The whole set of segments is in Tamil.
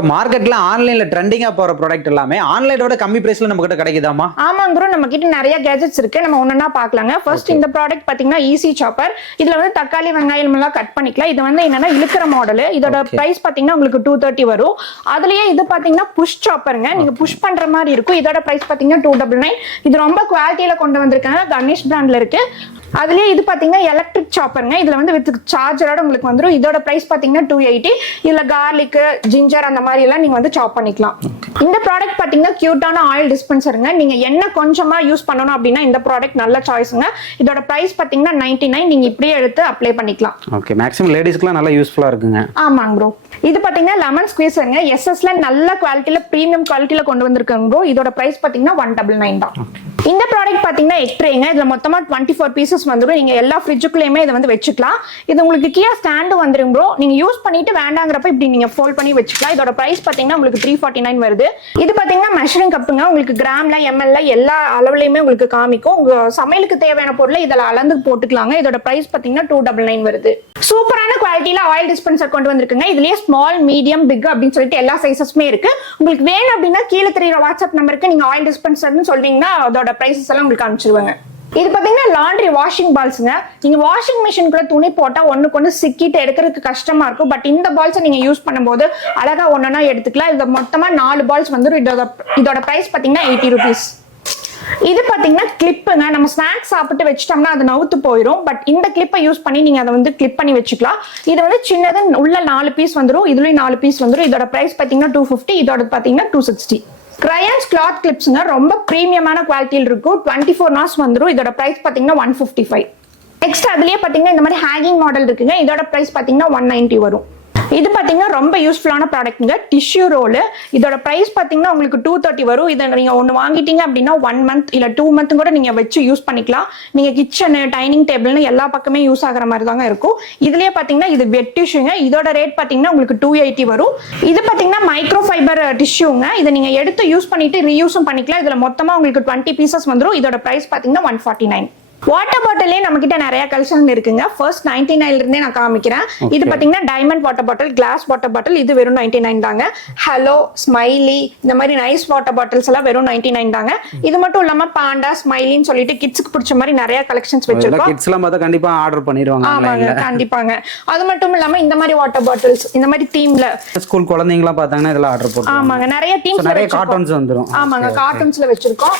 இப்போ மார்க்கெட்ல ஆன்லைன்ல ட்ரெண்டிங்கா போற ப்ராடக்ட் எல்லாமே ஆன்லைனோட கம்மி பிரைஸ்ல நம்ம கிட்ட கிடைக்குதாமா? ஆமாங்க ப்ரோ, நம்ம கிட்ட நிறைய கேஜெட்ஸ் இருக்கு. நம்ம ஒன்னொன்னா பார்க்கலாங்க. ஃபர்ஸ்ட் இந்த ப்ராடக்ட் பாத்தீங்கன்னா ஈஸி சாப்பர். இதுல வந்து தக்காளி வெங்காயம் எல்லாம் கட் பண்ணிக்கலாம். இது வந்து என்னன்னா இழுக்கிற மாடல். இதோட பிரைஸ் பாத்தீங்கன்னா உங்களுக்கு 230 வரும். அதுலயே இது பாத்தீங்கன்னா புஷ் சாப்பருங்க. நீங்க புஷ் பண்ற மாதிரி இருக்கும். இதோட பிரைஸ் பாத்தீங்கன்னா 299. இது ரொம்ப குவாலிட்டியில கொண்டு வந்திருக்காங்க. கணேஷ் பிராண்ட்ல இருக்கு. அதுலயே இது பாத்தீங்கன்னா எலக்ட்ரிக் சாப்பருங்க. இதுல வந்து வித் சார்ஜரோட உங்களுக்கு வந்துடும். இதோட பிரைஸ் பாத்தீங்கன்னா 280. இதுல கார்லிக், ஜிஞ்சர் அந்த மாதிரி எல்லாம் நீங்க வந்து சாப் பண்ணிக்கலாம். இந்த ப்ராடக்ட் பாத்தீங்கன்னா கியூட்டான ஆயில் டிஸ்பென்சருங்க. நீங்க என்ன கொஞ்சமா யூஸ் பண்ணணும் அப்படின்னா இந்த ப்ராடக்ட் நல்ல சாய்ஸ்ங்க. இதோட பிரைஸ் பாத்தீங்கன்னா 99. நீங்க இப்படியே எடுத்து அப்ளை பண்ணிக்கலாம். ஓகே, மேக்ஸிமம் லேடிஸ்க்குலாம் நல்லா யூஸ்ஃபுல்லா இருக்குங்க. ஆமாங்க ப்ரோ. இது பாத்தீங்கன்னா லெமன் ஸ்குவீசருங்க. எஸ்எஸ்ல நல்ல குவாலிட்டியில பிரீமியம் குவாலிட்டியில கொண்டு வந்திருக்காங்க ப்ரோ. இதோட பிரைஸ் பாத்தீங்கன்னா 199 தான். இந்த ப்ராடக்ட் பாத்தீங்கன்னா எக்ட்ரேங்க. இதுல மொத்தமா 24 பீசஸ் வந்துடும். நீங்க எல்லா ஃப்ரிட்ஜுக்குள்ளேயுமே இதை வந்து வச்சுக்கலாம். இது உங்களுக்கு கீழே ஸ்டாண்டு வந்துரும் ப்ரோ. நீங்க யூஸ் பண்ணிட்டு வேண்டாங்கிறப்ப இப்படி நீங்க ஃபோல்ட் பண்ணி வச்சுக்கலாம். இதோட பிரைஸ் பாத்தீங்கன்னா உங்களுக்கு 349 வருது. இது பாத்தீங்கன்னா மெஷரிங் கப்புங்க. உங்களுக்கு கிராம்ல, எம்எல்ல எல்லா அளவுலயுமே உங்களுக்கு காமிக்கும். உங்க சமையலுக்கு தேவையான பொருளை இதில் அளந்து போட்டுக்கலாங்க. இதோட பிரைஸ் பாத்தீங்கன்னா 299 வருது. சூப்பரான குவாலிட்டியில ஆயில் டிஸ்பென்சர் கொண்டு வந்திருக்குங்க. இதுலயே ஸ்மால், மீடியம், பிக் அப்படின்னு சொல்லிட்டு எல்லா சைசஸுமே இருக்கு. உங்களுக்கு வேணும் அப்படின்னா கீழே தெரியுற வாட்ஸ்அப் நம்பருக்கு நீங்க ஆயில் டிஸ்பென்சர்னு சொல்றீங்கன்னா அதோட பிரைசஸ் எல்லாம் உங்களுக்கு அனுப்பிச்சிருவாங்க. இது பாத்தீங்கன்னா லாண்ட்ரி வாஷிங் பால்ஸ்ங்க. நீங்க வாஷிங் மிஷின்குள்ள துணி போட்டா ஒண்ணுக்கு ஒண்ணு சிக்கிட்டு எடுக்கிறதுக்கு கஷ்டமா இருக்கும். பட் இந்த பால்ஸ் நீங்க யூஸ் பண்ணும்போது அழகா ஒன்னொன்னா எடுத்துக்கலாம். இது மொத்தமா 4 பால்ஸ் வந்துடும். இதோட பிரைஸ் பாத்தீங்கன்னா 80 rupees. இது பாத்தீங்கன்னா கிளிப்புங்க. நம்ம ஸ்நாக்ஸ் சாப்பிட்டு வச்சிட்டோம்னா அது நவுத்து போயிடும். பட் இந்த கிளிப்பை யூஸ் பண்ணி நீங்க அதை வந்து கிளிப் பண்ணி வச்சுக்கலாம். இது வந்து சின்னது உள்ள 4 பீஸ் வந்துடும். இதுலயும் 4 பீஸ் வந்துடும். இதோட பிரைஸ் பாத்தீங்கன்னா 250. இதோட பாத்தீங்கன்னா 260. கிரையான்ஸ் கிளாத் கிளிப்ஸ்ங்க. ரொம்ப பிரீமியமான குவாலிட்டியில் இருக்கும். 24 knots வந்துடும். இதோட பிரைஸ் பாத்தீங்கன்னா 155. நெக்ஸ்ட் அதுலயே பாத்தீங்கன்னா இந்த மாதிரி ஹேங்கிங் மாடல் இருக்குங்க. இதோட பிரைஸ் பாத்தீங்கன்னா 190 வரும். இது பாத்தீங்கன்னா ரொம்ப யூஸ்ஃபுல்லான ப்ராடக்ட்ங்க. Tissue roll. இதோட பிரைஸ் பாத்தீங்கன்னா உங்களுக்கு 230 வரும். இதை நீங்க ஒன்னு வாங்கிட்டீங்க அப்படின்னா 1 month இல்ல 2 month கூட நீங்க வச்சு யூஸ் பண்ணிக்கலாம். நீங்க கிச்சனு, டைனிங் டேபிள்னு எல்லா பக்கமே யூஸ் ஆகிற மாதிரி தாங்க இருக்கும். இதுலயே பாத்தீங்கன்னா இது வெட் டிஷ்யூங்க. இதோட ரேட் பாத்தீங்கன்னா உங்களுக்கு 280 வரும். இது பாத்தீங்கன்னா மைக்ரோ ஃபைபர் டிஷ்யூங்க. இதை நீங்க எடுத்து யூஸ் பண்ணிட்டு ரீயூஸும் பண்ணிக்கலாம். இதுல மொத்தமா உங்களுக்கு 20 பீசஸ் வந்துடும். இதோட பிரைஸ் பாத்தீங்கன்னா 149. வாட்டர் பாட்டிலே நம்ம கிட்ட நிறைய கலெக்ஷன் இருக்குங்க. ஃபர்ஸ்ட் 99 இருந்தே நான் காமிக்கிறேன். இது பாத்தீங்கன்னா diamond water bottle, glass water bottle. இது வெறும் 99 தாங்க. ஹலோ, ஸ்மைலி, இந்த மாதிரி நைஸ் வாட்டர் பாட்டில்ஸ் எல்லாம் வெறும் 99 தாங்க. இது மட்டும் இல்லாம பாண்டா, ஸ்மைலின்னு சொல்லிட்டு கிட்ஸ்க்கு பிடிச்ச மாதிரி நிறைய கலெக்ஷன்ஸ் வச்சிருக்கோம். கிட்ஸ் எல்லாம் பார்த்தா கண்டிப்பா ஆர்டர் பண்ணிடுவாங்க. ஆமாங்க, கண்டிப்பாங்க. அது மட்டும் இல்லாம இந்த மாதிரி வாட்டர் பாட்டில்ஸ், இந்த மாதிரி தீம்ல ஸ்கூல் குழந்தைங்களா பார்த்தாங்கன்னா இதெல்லாம் ஆர்டர் போடுவாங்க. ஆமாங்க, நிறைய தீம்ஸ், நிறைய கார்ட்டூன்ஸ் வந்துரும். ஆமாங்க, கார்ட்டூன்ஸ்ல வச்சிருக்கோம்.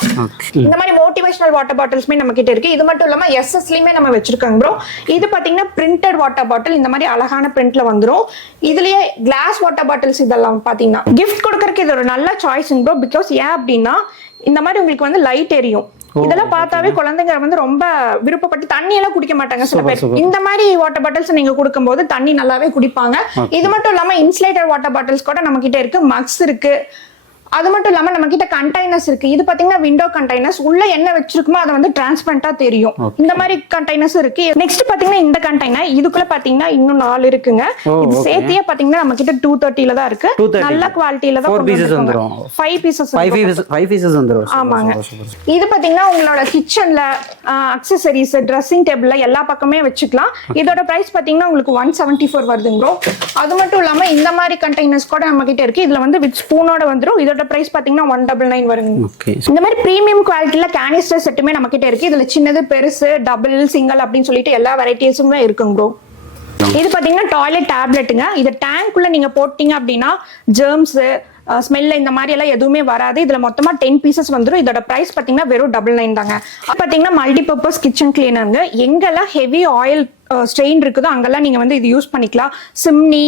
இந்த மாதிரி மோட்டிவேஷனல் வாட்டர் பாட்டில்ஸ்மே நம்ம கிட்ட இருக்கு. இது மட்டும் இல்லாம எஸ்எஸ்லயுமே நம்ம வச்சிருக்காங்க ப்ரோ. இது பாத்தீங்கன்னா பிரிண்டட் வாட்டர் பாட்டில். இந்த மாதிரி அழகான பிரிண்ட்ல வந்துரும். இதுலயே கிளாஸ் வாட்டர் பாட்டில்ஸ் இதெல்லாம் பாத்தீங்கன்னா கிஃப்ட் கொடுக்கறதுக்கு இது ஒரு நல்ல சாய்ஸ் ப்ரோ. பிகாஸ் ஏன் அப்படின்னா இந்த மாதிரி உங்களுக்கு வந்து லைட் எரியும். இதெல்லாம் பார்த்தாவே குழந்தைங்க வந்து ரொம்ப விருப்பப்பட்டு தண்ணி எல்லாம் குடிக்க மாட்டாங்க சில பேர். இந்த மாதிரி வாட்டர் பாட்டில்ஸ் நீங்க கொடுக்கும் போது தண்ணி நல்லாவே குடிப்பாங்க. இது மட்டும் இல்லாம இன்சுலேட்டட் வாட்டர் பாட்டில்ஸ் கூட நம்ம கிட்ட இருக்கு. மக்ஸ் இருக்கு. அது மட்டும் இல்லாம நம்ம கிட்ட கண்டெய்னர்ஸ் இருக்கு. இது பாத்தீங்கன்னா விண்டோ கண்டெய்னர்ஸ். உள்ள என்ன வச்சிருக்குமோ அதை வந்து டிரான்ஸ்பரண்டா தெரியும். இந்த மாதிரி கண்டெய்னர்ஸ் இருக்கு. நெக்ஸ்ட் பாத்தீங்கன்னா இந்த கண்டெய்னர். இதுக்குள்ள பாத்தீங்கன்னா இன்னும் 4 இருக்குங்க. இது சேர்த்தியே பாத்தீங்கன்னா நம்ம கிட்ட 230ல தான் இருக்கு. நல்ல குவாலிட்டியில தான் 4 pieces வந்துரும். 5 பீசஸ் 5 pieces வந்துரும். ஆமாங்க. இது பாத்தீங்கன்னா உங்களோட கிச்சன்ல அக்சசரிஸ், ட்ரெஸ்ஸிங் டேபிள்ல எல்லா பக்கமே வச்சுக்கலாம். இதோட பிரைஸ் பாத்தீங்கன்னா உங்களுக்கு 174 வருதுங்க ப்ரோ. அது மட்டும் இல்லாம இந்த மாதிரி கண்டெய்னர்ஸ் கூட நம்ம கிட்ட இருக்கு. இதுல வந்து வித் ஸ்பூனோட வந்துரும். இதோட பிரைஸ் பாத்தீங்கன்னா 199 வருங்க. இந்த மாதிரி பிரீமியம் குவாலிட்டில கேனிஸ்டர் செட்டுமே நம்ம கிட்ட இருக்கு. இதுல சின்னது, பெருசு, டபுள், சிங்கிள் அப்படின்னு சொல்லிட்டு எல்லா வெரைட்டிஸுமே இருக்குங்க ப்ரோ. இது பாத்தீங்கன்னா டாய்லெட் டேப்லெட்டுங்க. இது டேங்க்குள்ள நீங்க போட்டீங்க அப்படின்னா ஜெர்ம்ஸ், ஸ்மெல்ல இந்த மாதிரி எல்லாம் எதுவுமே வராது. இதுல மொத்தமா 10 பீசஸ் வந்துடும். இதோட பிரைஸ் பாத்தீங்கன்னா வெறும் 99 தாங்க. பாத்தீங்கன்னா மல்டி பர்பஸ் கிச்சன் கிளீனருங்க. எங்கெல்லாம் ஹெவி ஆயில் ஸ்ட்ரெயின் இருக்குதோ அங்கெல்லாம் நீங்க வந்து இது யூஸ் பண்ணிக்கலாம். சிம்னி,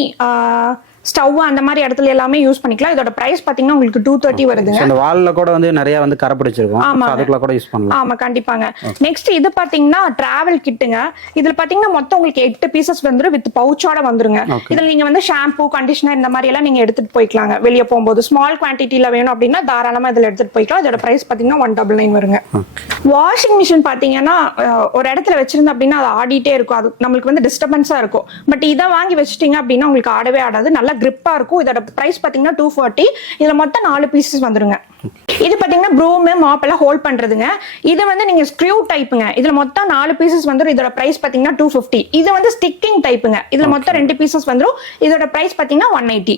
ஸ்டவ் அந்த மாதிரி இடத்துல எல்லாமே யூஸ் பண்ணிக்கலாம். இதோட பிரைஸ் பாத்தீங்கன்னா உங்களுக்கு 230 வருதுங்க. அந்த வால்ல கூட வந்து நிறைய வந்து கரை பிடிச்சிருக்கும். அதுக்குள்ள கூட யூஸ் பண்ணலாம். ஆமா, கண்டிப்பாங்க. நெக்ஸ்ட் இது பாத்தீங்கன்னா டிராவல் கிட்டுங்க. இதுல பாத்தீங்கன்னா மொத்தம் உங்களுக்கு 8 பீசஸ் வந்துரும். வித் பவுச்சோட வந்துருங்க. இதுல நீங்க வந்து ஷாம்பு, கண்டிஷனர் இந்த மாதிரி எல்லாம் நீங்க எடுத்துட்டு போய்க்கலாங்க. வெளியே போகும்போது ஸ்மால் குவான்டிட்டில வேணும் அப்படின்னா தாராளமா இதுல எடுத்துட்டு போய்க்கலாம். இதோட பிரைஸ் பாத்தீங்கன்னா 199 வருங்க. வாஷிங் மிஷின் பாத்தீங்கன்னா ஒரு இடத்துல வச்சிருந்தோம் அப்படின்னா அது ஆடிட்டே இருக்கும். அது நம்மளுக்கு வந்து டிஸ்டர்பன்ஸா இருக்கும். பட் இதை வாங்கி வச்சிட்டீங்க அப்படின்னா உங்களுக்கு ஆடவே ஆடாது. நல்ல கிரிப்பா இருக்கும். இதோட பிரைஸ் பாத்தீங்கன்னா 240. இதுல மொத்தம் 4 பீசஸ் வந்துருங்க. இது பாத்தீங்கன்னா ப்ரூம் மாப் எல்லாம் ஹோல்ட் பண்றதுங்க. இது வந்து நீங்க ஸ்க்ரூ டைப்புங்க. இதுல மொத்தம் 4 பீசஸ் வந்துரும். இதோட பிரைஸ் பாத்தீங்கன்னா 250. இது வந்து ஸ்டிக்கிங் டைப்புங்க. இதுல மொத்தம் 2 பீசஸ் வந்துரும். இதோட பிரைஸ் பாத்தீங்கன்னா 180.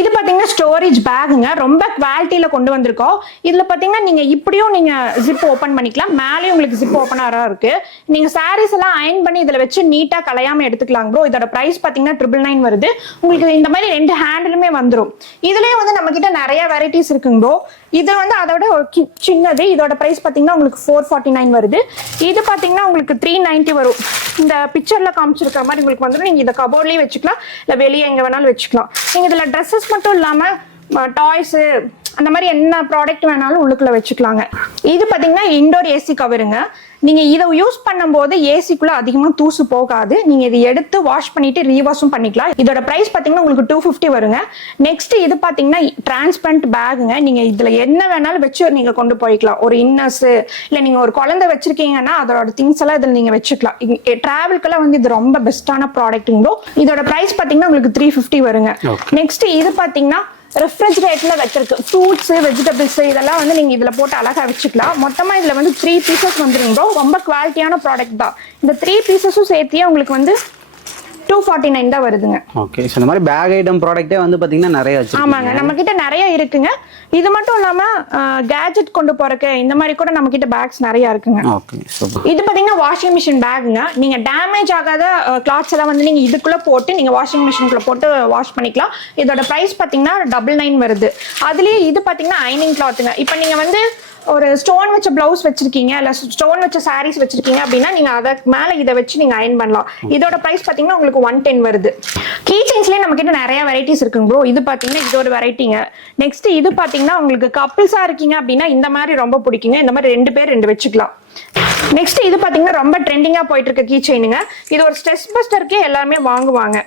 இது பாத்தீங்கன்னா ஸ்டோரேஜ் பேக்குங்க. ரொம்ப குவாலிட்டியில கொண்டு வந்திருக்கோம். இதுல பாத்தீங்கன்னா நீங்க இப்படியும் நீங்க ஜிப் ஓபன் பண்ணிக்கலாம். மேலேயும் உங்களுக்கு ஜிப் ஓபனரா இருக்கு. நீங்க சாரீஸ் எல்லாம் அயன் பண்ணி இதுல வச்சு நீட்டா கலையாம எடுத்துக்கலாம் ப்ரோ. இதோட பிரைஸ் பாத்தீங்கன்னா 999 வருது. உங்களுக்கு இந்த மாதிரி 2 ஹேண்டிலுமே வந்துரும். இதுலயே வந்து நம்ம கிட்ட நிறைய வெரைட்டிஸ் இருக்குங்க ப்ரோ. இது வந்து அதோட சின்னது. இதோட பிரைஸ் பாத்தீங்கன்னா உங்களுக்கு 449 வருது. இது பாத்தீங்கன்னா உங்களுக்கு 390 வரும். இந்த பிக்சர்ல காமிச்சிருக்கிற மாதிரி உங்களுக்கு வந்துடும். நீங்க இதை கபோர்ட்லயே வச்சுக்கலாம், இல்ல வெளியே எங்க வேணாலும் வச்சுக்கலாம். நீங்க இதுல ட்ரெஸ்ஸஸ் மட்டும் இல்லாம டாய்ஸ் அந்த மாதிரி என்ன ப்ராடக்ட் வேணாலும் உள்ளுக்குள்ள வச்சுக்கலாங்க. இது பாத்தீங்கன்னா இன்டோர் ஏசி கவருங்க. நீங்க இதை யூஸ் பண்ணும்போது ஏசிக்குள்ள அதிகமா தூசு போகாது. நீங்க இதை எடுத்து வாஷ் பண்ணிட்டு ரீவாஷும் பண்ணிக்கலாம். இதோட பிரைஸ் பாத்தீங்கன்னா உங்களுக்கு 250 வருங்க. நெக்ஸ்ட் இது பாத்தீங்கன்னா டிரான்ஸ்பரண்ட் பேக்குங்க. நீங்க இதுல என்ன வேணாலும் வச்சு நீங்க கொண்டு போய்க்கலாம். ஒரு இன்னர்ஸ் இல்ல நீங்க ஒரு குழந்தை வச்சிருக்கீங்கன்னா அதோட திங்ஸ் எல்லாம் இதுல நீங்க வச்சுக்கலாம். டிராவல்க்கெல்லாம் வந்து இது ரொம்ப பெஸ்டான ப்ராடக்ட்டுங்களோ. இதோட பிரைஸ் பாத்தீங்கன்னா உங்களுக்கு 350 வருங்க. நெக்ஸ்ட் இது பாத்தீங்கன்னா ரெஃப்ரிஜரேட்டர்ல வச்சிருக்கு ஃப்ரூட்ஸ் வெஜிடபிள்ஸ் இதெல்லாம் வந்து நீங்க இதுல போட்டு அழகா வச்சுக்கலாம். மொத்தமா இதுல வந்து 3 பீசஸ் வந்துருங்க. ரொம்ப குவாலிட்டியான ப்ராடக்ட் தான். இந்த 3 பீசஸும் சேர்த்தியே உங்களுக்கு வந்து 249 தான் வருதுங்க. ஓகே, சோ இந்த மாதிரி பேக் ஐட்டம் ப்ராடக்ட்டே வந்து பாத்தீங்கன்னா நிறைய வச்சிருக்கீங்க. ஆமாங்க, நம்ம கிட்ட நிறைய இருக்குங்க. இது மட்டும் இல்லாம கேஜெட் கொண்டு போறக்கு இந்த மாதிரி கூட நம்ம கிட்ட பேக்ஸ் நிறைய இருக்குங்க. Okay, super. இது பாத்தீங்கன்னா வாஷிங் மிஷின் பேக்குங்க. நீங்க டேமேஜ் ஆகாத கிளாத்ஸ் எல்லாம் வந்து நீங்க இதுக்குள்ள போட்டு நீங்க வாஷிங் மிஷின்குள்ள போட்டு வாஷ் பண்ணிக்கலாம். இதோட பிரைஸ் பாத்தீங்கன்னா 99 வருது. அதுலயே இது பாத்தீங்கன்னா அயனிங் கிளாத்துங்க. இப்போ நீங்க வந்து ஒரு ஸ்டோன் வச்ச பிளவுஸ் வச்சிருக்கீங்க இல்ல ஸ்டோன் வச்ச சாரீஸ் வச்சிருக்கீங்க அப்படின்னா நீங்க அதுக்கு மேல இதை வச்சு நீங்க அயன் பண்ணலாம். இதோட பிரைஸ் பாத்தீங்கன்னா உங்களுக்கு 110 வருது. கீ செயின்ஸ்லயே நம்ம கிட்ட நிறைய வெரைட்டிஸ் இருக்குங்க ப்ரோ. இது பாத்தீங்கன்னா இது ஒரு வெரைட்டிங்க. நெக்ஸ்ட் இது பாத்தீங்கன்னா உங்களுக்கு கப்பிள்ஸா இருக்கீங்க அப்படின்னா இந்த மாதிரி ரொம்ப பிடிக்குங்க. இந்த மாதிரி 2 பேர் 2 வச்சுக்கலாம். நெக்ஸ்ட் இது பாத்தீங்கன்னா ரொம்ப ட்ரெண்டிங்கா போயிட்டு இருக்க கீ செயினுங்க. இது ஒரு ஸ்ட்ரெஸ் பஸ்டருக்கே எல்லாருமே வாங்குவாங்க.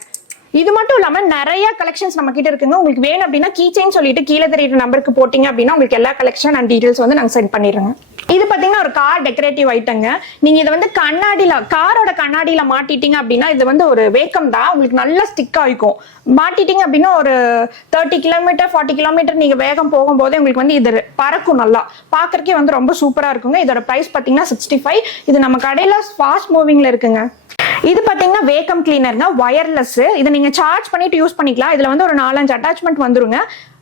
இது மட்டும் இல்லாம நிறைய கலெக்ஷன்ஸ் நம்ம கிட்ட இருக்குங்க. உங்களுக்கு வேணும் அப்படின்னா கீ செயின் சொல்லிட்டு கீழே தெரியுற நம்பருக்கு போட்டீங்க அப்படின்னா உங்களுக்கு எல்லா கலெக்ஷன் அண்ட் டீடைல்ஸ் வந்து நாங்க சென்ட் பண்ணிடுறோங்க. இது பாத்தீங்கன்னா ஒரு கார் டெக்கரேட்டிவ் ஐட்டங்க. நீங்க இதை வந்து கண்ணாடியில காரோட கண்ணாடியில மாட்டிட்டீங்க அப்படின்னா இது வந்து ஒரு வேக்கம் தான். உங்களுக்கு நல்லா ஸ்டிக் ஆகிக்கும். மாட்டிட்டீங்க அப்படின்னா ஒரு 30 கிலோமீட்டர் 40 கிலோமீட்டர் நீங்க வேகம் போகும்போதே உங்களுக்கு வந்து இது பறக்கும். நல்லா பாக்குறதுக்கே வந்து ரொம்ப சூப்பரா இருக்குங்க. இதோட பிரைஸ் பாத்தீங்கன்னா 65. இது நம்ம கடையில ஃபாஸ்ட் மூவிங்ல இருக்குங்க. இது பாத்தீங்கன்னா வேக்கம் கிளீனர்ங்க, வயர்லெஸ். இதை நீங்க சார்ஜ் பண்ணிட்டு யூஸ் பண்ணிக்கலாம். இதுல வந்து ஒரு 4-5 அட்டாச்மெண்ட் வந்துருங்க.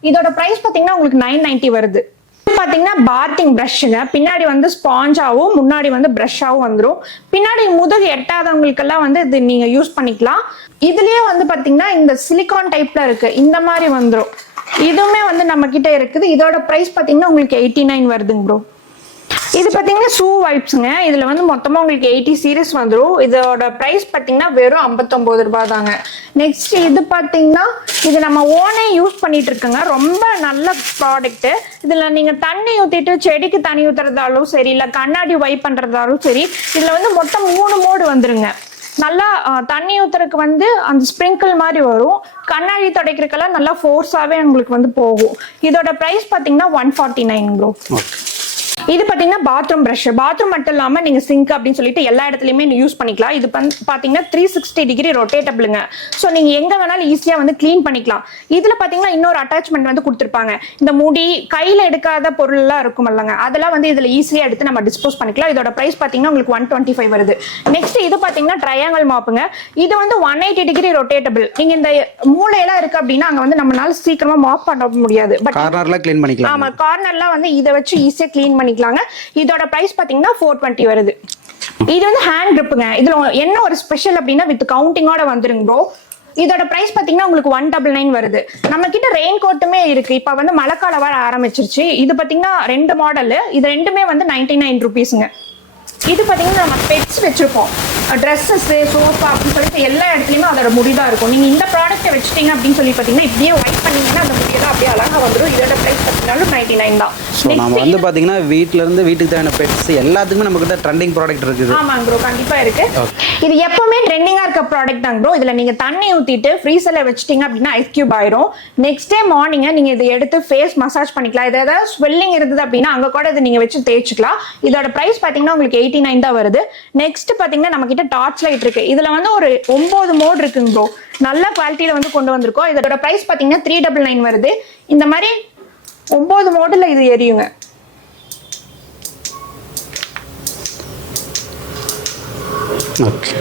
இதோட பிரைஸ் பாத்தீங்கன்னா உங்களுக்கு 990 வருது. பாத்தீங்கன்னா பாத்திங் பிரஷ்ங்க. பின்னாடி வந்து ஸ்பாஞ்சாவும் முன்னாடி வந்து பிரஷ்ஷாவும் வந்துரும். பின்னாடி முதுகு எட்டாதவங்களுக்கு எல்லாம் வந்து இது நீங்க யூஸ் பண்ணிக்கலாம். இதுலயே வந்து பாத்தீங்கன்னா இந்த சிலிகான் டைப்ல இருக்கு. இந்த மாதிரி வந்துரும். இதுவுமே வந்து நம்ம கிட்ட இருக்குது. இதோட பிரைஸ் பாத்தீங்கன்னா உங்களுக்கு 89 வருதுங்க ப்ரோ. இது பாத்தீங்கன்னா ஷூ வைப்ஸ்ங்க. இதுல வந்து மொத்தமா உங்களுக்கு 80 சீரிஸ் வந்துரும். இதோட பிரைஸ் பாத்தீங்கன்னா வெறும் 59 ரூபாய் தாங்க. நெக்ஸ்ட் இது பாத்தீங்கன்னா இது நம்ம ஓனே யூஸ் பண்ணிட்டு இருக்கோங்க. ரொம்ப நல்ல ப்ராடக்ட். இதுல நீங்க தண்ணி ஊத்திட்டு செடிக்கு தண்ணி ஊத்துறதாலும் சரி இல்ல கண்ணாடி வைப் பண்றதாலும் சரி இதுல வந்து மொத்தம் 3 மோடு வந்துருங்க. நல்லா தண்ணி ஊத்துறதுக்கு வந்து அந்த ஸ்ப்ரிங்கிள் மாதிரி வரும். கண்ணாடி துடைக்கிறதுக்கெல்லாம் நல்லா ஃபோர்ஸாவே உங்களுக்கு வந்து போகும். இதோட பிரைஸ் பாத்தீங்கன்னா 149 ப்ரோ. இது பாத்தீங்கன்னா பாத்ரூம் பிரஷ். பாத்ரூம் மட்டும் இல்லாம நீங்க சிங்க் அப்படின்னு சொல்லிட்டு எல்லா இடத்துலயுமே யூஸ் பண்ணிக்கலாம். இது பாத்தீங்கன்னா 360 டிகிரி ரொட்டேட்டபிளுங்க. சோ நீங்க எங்க வேணாலும் ஈஸியா வந்து கிளீன் பண்ணிக்கலாம். இதுல பாத்தீங்கன்னா இன்னொரு அட்டாச்மெண்ட் வந்து கொடுத்துருப்பாங்க. இந்த முடி கையில எடுக்காத பொருள் எல்லாம் இருக்கும் இல்லங்க, அதெல்லாம் வந்து இதுல ஈஸியா எடுத்து நம்ம டிஸ்போஸ் பண்ணிக்கலாம். இதோட பிரைஸ் பாத்தீங்கன்னா உங்களுக்கு 125 வருது. நெக்ஸ்ட் இது பாத்தீங்கன்னா ட்ரையாங்கிள் மாப்புங்க. இது வந்து 180 டிகிரி ரொட்டேட்டபிள். நீங்க இந்த மூளையெல்லாம் இருக்கு அப்படின்னா அங்க வந்து நம்மளால சீக்கிரமா மாப் பண்ண முடியாது. பட் கார்னர்ல கிளீன் பண்ணிக்கலாம். ஆமா, கார்னர்ல வந்து இதை வச்சு ஈஸியா கிளீன் பண்ணிக்கலாங்க. இதோட பிரைஸ் பாத்தீங்கன்னா 420 வருது. இது வந்து ஹேண்ட் கிரிப்புங்க. இதுல என்ன ஒரு ஸ்பெஷல் அப்படின்னா வித் கவுண்டிங்கோட வந்துருங்க ப்ரோ. இதோட பிரைஸ் பாத்தீங்கன்னா உங்களுக்கு 199 வருது. நம்ம கிட்ட ரெயின் கோட்டுமே இருக்கு. இப்ப வந்து மழைக்காலம் வர ஆரம்பிச்சிருச்சு. இது பாத்தீங்கன்னா 2 மாடல். இது ரெண்டுமே வந்து 99 ருபீஸ்ங்க. இது பாத்தீங்கன்னா நம்ம பெட்ஸ் வச்சிருக்கோம். ட்ரெஸ்ஸஸ் சோஃபா அப்படின்னு சொல்லிட்டு எல்லா இடத்துலயுமே அதோட முடிதான் இருக்கும். நீங்க இந்த ப்ராடக்ட்டை வச்சுட்டீங்க அப்படின்னு சொல்லி பாத்தீங்கன்னா இப்படியே வைப் பண்ணீங்கன்னா அந்த முடியெல்லாம் அப்படியே அழகா வந்துடும். இதோட பிரைஸ் பாத்தீங்கன்னா 99 தான். நம்ம வந்து பாத்தீங்கன்னா வீட்ல இருந்து வீட்டுக்கு தேவையான பெட்ஸ் எல்லாத்துக்குமே நம்ம கிட்ட ட்ரெண்டிங் ப்ராடக்ட் இருக்குது. ஆமாங்க ப்ரோ, கண்டிப்பா இருக்கு. இது எப்பவுமே ட்ரெண்டிங்கா இருக்க ப்ராடக்ட் தாங்க ப்ரோ. இதுல நீங்க தண்ணி ஊத்திட்டு ஃப்ரீசர்ல வச்சிட்டீங்க அப்படின்னா ஐஸ் கியூப் ஆயிரும். நெக்ஸ்ட் டே மார்னிங் நீங்க இதை எடுத்து ஃபேஸ் மசாஜ் பண்ணிக்கலாம். இது ஏதாவது ஸ்வெல்லிங் இருந்தது அப்படின்னா அங்க கூட இதை நீங்க வச்சு தேய்ச்சிக்கலாம். இதோட பிரைஸ் பாத்தீங்கன்னா உங்களுக்கு 89 தான் வருது. நெக்ஸ்ட் பாத்தீங்கன்னா நம்ம கிட்ட டார்ச் லைட் இருக்கு. இதுல வந்து ஒரு 9 மோட் இருக்குங்க ப்ரோ. நல்ல குவாலிட்டியில வந்து கொண்டு வந்திருக்கோம். இதோட பிரைஸ் பாத்தீங்கன்னா 399 வருது. இந்த மாதிரி 9 மோடுல இது எரியுங்க. ஓகே.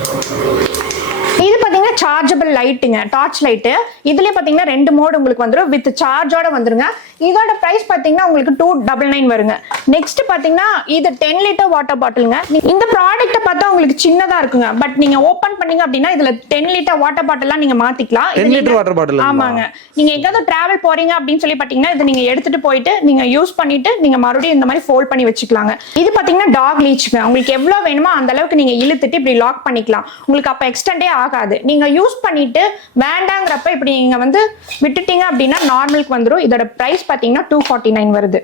இது பாத்தீங்கன்னா சார்ஜபிள் லைட்டுங்க, டார்ச் லைட்டு. இதுலயே பாத்தீங்கன்னா 2 மோட் உங்களுக்கு வந்துடும், வித் சார்ஜோட வந்துருங்க. இதோட பிரைஸ் பாத்தீங்கன்னா உங்களுக்கு 299 வருங்க. நெக்ஸ்ட் பாத்தீங்கன்னா இது 10 லிட்டர் வாட்டர் பாட்டிலுங்க. இந்த ப்ராடக்ட்டை பார்த்தா உங்களுக்கு சின்னதா இருக்குங்க, பட் நீங்க ஓபன் பண்ணீங்க அப்படின்னா இதுல 10 லிட்டர் வாட்டர் பாட்டிலாம் நீங்க மாத்திக்கலாம். 10 லிட்டர் வாட்டர் பாட்டில்? ஆமாங்க. நீங்க எங்காவது டிராவல் போறீங்க அப்படின்னு சொல்லி பாத்தீங்கன்னா இது நீங்க எடுத்துட்டு போயிட்டு நீங்க யூஸ் பண்ணிட்டு நீங்க மறுபடியும் இந்த மாதிரி ஃபோல்ட் பண்ணி வச்சுக்கலாங்க. இது பாத்தீங்கன்னா டாக் லீச்சுங்க. உங்களுக்கு எவ்வளவு வேணுமோ அந்த அளவுக்கு நீங்க இழுத்துட்டு இப்படி லாக் பண்ணிக்கலாம். உங்களுக்கு அப்ப எக்ஸ்டெண்டே ஆகாது. நீங்க யூஸ் பண்ணிட்டு வேண்டாங்கிறப்ப இப்படி நீங்க வந்து விட்டுட்டீங்க அப்படின்னா நார்மலுக்கு வந்துடும். இதோட பிரைஸ் பாத்தீங்கன்னா 249 வருது.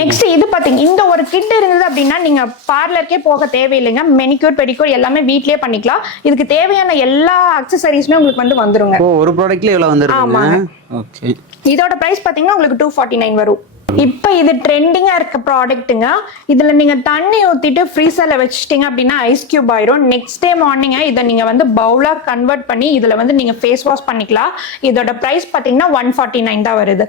நெக்ஸ்ட் இது பாத்தீங்க, இந்த ஒரு கிட் இருந்தது அப்படின்னா நீங்க பார்லருக்கே போக தேவையில்லைங்க. மெனிக்யூர் பெடிக்யூர் எல்லாமே வீட்லயே பண்ணிக்கலாம். இதுக்கு தேவையான எல்லா அக்சசரிஸுமே உங்களுக்கு வந்து வந்துருங்க. ஒரு ப்ராடக்ட்ல இவ்வளவு வந்துருங்க. ஆமாங்க. ஓகே. இதோட பிரைஸ் பாத்தீங்கன்னா உங்களுக்கு 249 வரும். இப்ப இது ட்ரெண்டிங்கா இருக்க ப்ராடக்ட்டுங்க. இதுல நீங்க தண்ணி ஊத்திட்டு ஃப்ரீசர்ல வச்சிட்டீங்க அப்படின்னா ஐஸ் கியூப் ஆயிரும். நெக்ஸ்ட் டே மார்னிங் இதை நீங்க வந்து பவுலா கன்வெர்ட் பண்ணி இதுல வந்து நீங்க ஃபேஸ் வாஷ் பண்ணிக்கலாம். இதோட பிரைஸ் பாத்தீங்கன்னா 149 தான் வருது.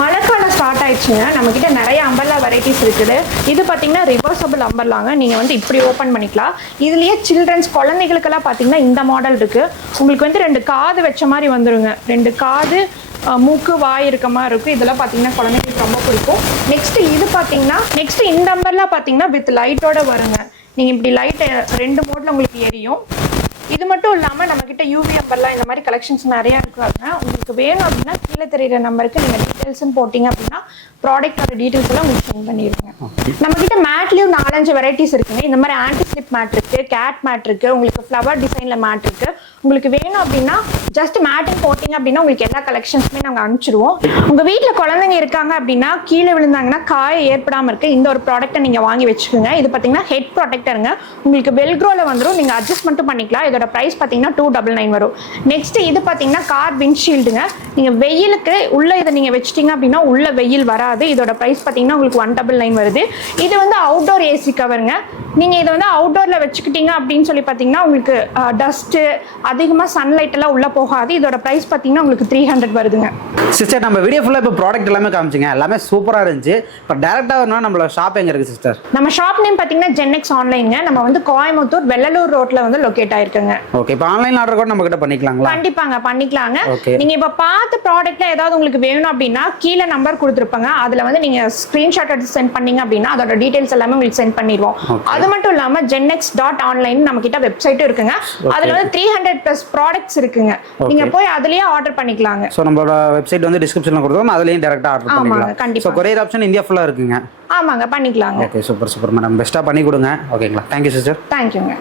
மழைக்காலம் ஸ்டார்ட் ஆயிடுச்சுங்க. நம்ம கிட்ட நிறைய அம்பர்லா வெரைட்டிஸ் இருக்குது. இது பாத்தீங்கன்னா ரிவர்சபிள் அம்பர்லாங்க. நீங்க வந்து இப்படி ஓபன் பண்ணிக்கலாம். இதுலயே சில்ட்ரன்ஸ் குழந்தைகளுக்கெல்லாம் பாத்தீங்கன்னா இந்த மாடல் இருக்கு. உங்களுக்கு வந்து 2 காது வச்ச மாதிரி வந்துருங்க. 2 காது, மூக்கு, வாய் இருக்க மாதிரி இருக்கும். இதெல்லாம் பாத்தீங்கன்னா குழந்தைங்களுக்கு ரொம்ப பிடிக்கும். நெக்ஸ்ட் இது பாத்தீங்கன்னா இந்த அம்பர்லாம் பாத்தீங்கன்னா வித் லைட்டோட வருங்க. நீங்க இப்படி லைட் 2 மோட்ல உங்களுக்கு எரியும். இது மட்டும் இல்லாம நம்ம கிட்ட யூவி அம்பர்லாம் இந்த மாதிரி கலெக்ஷன்ஸ் நிறைய இருக்காங்க. உங்களுக்கு வேணும் அப்படின்னா கீழே தெரியுற நம்பருக்கு நீங்க டீடைல்ஸ் போட்டீங்க அப்படின்னா ப்ராடக்டோட டீடைல்ஸ் எல்லாம் உங்களுக்கு சென்ட் பண்ணிருங்க. நம்ம கிட்ட மேட்லயும் 4-5 வெரைட்டிஸ் இருக்குங்க. இந்த மாதிரி ஆன்டி ஸ்லிப் மேட் இருக்கு, கேட் மேட் இருக்கு, உங்களுக்கு ஃப்ளவர் டிசைன்ல மேட் இருக்கு. உங்களுக்கு வேணும் அப்படின்னா ஜஸ்ட் மேட்டிங் போட்டீங்க அப்படின்னா உங்களுக்கு எல்லா கலெக்ஷன்ஸுமே நாங்க அனுப்பிச்சிடுவோம். உங்க வீட்டுல குழந்தைங்க இருக்காங்க அப்படின்னா கீழே விழுந்தாங்கன்னா காய ஏற்படாம இருக்கு இந்த ஒரு ப்ராடக்ட்டை நீங்க வாங்கி வச்சுக்கோங்க. இது பாத்தீங்கன்னா ஹெட் ப்ரொடெக்டருங்க. உங்களுக்கு வெல்க்ரோல வந்துடும். நீங்க அட்ஜஸ்ட் மட்டும் பண்ணிக்கலாம். இதோட பிரைஸ் பாத்தீங்கன்னா 299 வரும். நெக்ஸ்ட் இது பாத்தீங்கன்னா கார் விண்ட்ஷீல்டுங்க. நீங்க வெயிலுக்கு உள்ள இதை நீங்க வச்சிட்டீங்க அப்படின்னா உள்ள வெயில் வராது. இதோட பிரைஸ் பாத்தீங்கன்னா உங்களுக்கு 199 வருது. இது வந்து அவுட்டோர் ஏசி கவருங்க. நீங்க இதை வந்து அவுட்டோர்ல வச்சுக்கிட்டீங்க அப்படின்னு சொல்லி பாத்தீங்கன்னா உங்களுக்கு டஸ்ட் அதிகமா சன்லைட் எல்லாம் உள்ள போகாது. இதோட பிரைஸ் பாத்தீங்கன்னா உங்களுக்கு 300 வருதுங்க. சிஸ்டர், நம்ம வீடியோ ஃபுல்லா இப்போ ப்ராடக்ட் எல்லாமே காமிச்சிங்க, எல்லாமே சூப்பரா இருந்துச்சு. இப்போ டைரக்டா வரணும்னா நம்மளோட ஷாப் எங்க இருக்கு சிஸ்டர்? நம்ம ஷாப் நேம் பாத்தீங்கன்னா ஜென்எக்ஸ் ஆன்லைன்ங்க. நம்ம வந்து கோயம்புத்தூர் வெள்ளலூர் ரோட்ல வந்து லொகேட் ஆயிருக்குங்க. ஓகே. இப்போ ஆன்லைன் ஆர்டர் கூட நம்ம கிட்ட பண்ணிக்கலாங்களா? கண்டிப்பாங்க பண்ணிக்கலாங்க. Okay. நீங்க இப்ப பார்த்த ப்ராடக்ட்ல ஏதாவது உங்களுக்கு வேணும் அப்படின்னா கீழே நம்பர் கொடுத்துருப்பாங்க. அதுல வந்து நீங்க ஸ்கிரீன்ஷாட் எடுத்து சென்ட் பண்ணீங்க அப்படின்னா அதோட டீடைல்ஸ் எல்லாமே உங்களுக்கு சென்ட் பண்ணிடுவோம். அது மட்டும் இல்லாம genx.online நம்ம கிட்ட வெப்சைட்டும் இருக்குங்க. அதுல வந்து 300+ ப்ராடக்ட்ஸ் இருக்குங்க. நீங்க போய் அதுலயே ஆர்டர் பண்ணிக்கலாங்க. சோ நம்மளோட வெப்சைட் வந்து டிஸ்கிரிப்ஷன்ல கொடுத்தோம், அதுலயும் டைரக்டா ஆர்டர் பண்ணிக்கலாம். ஆமாங்க, கண்டிப்பா. சோ கொரியர் ஆப்ஷன் இந்தியா ஃபுல்லா இருக்குங்க. ஆமாங்க, பண்ணிக்கலாங்க. Okay, super super madam. பெஸ்ட்டா பண்ணி கொடுங்க. ஓகேங்களா? Thank you sister. தேங்க்யூங்க.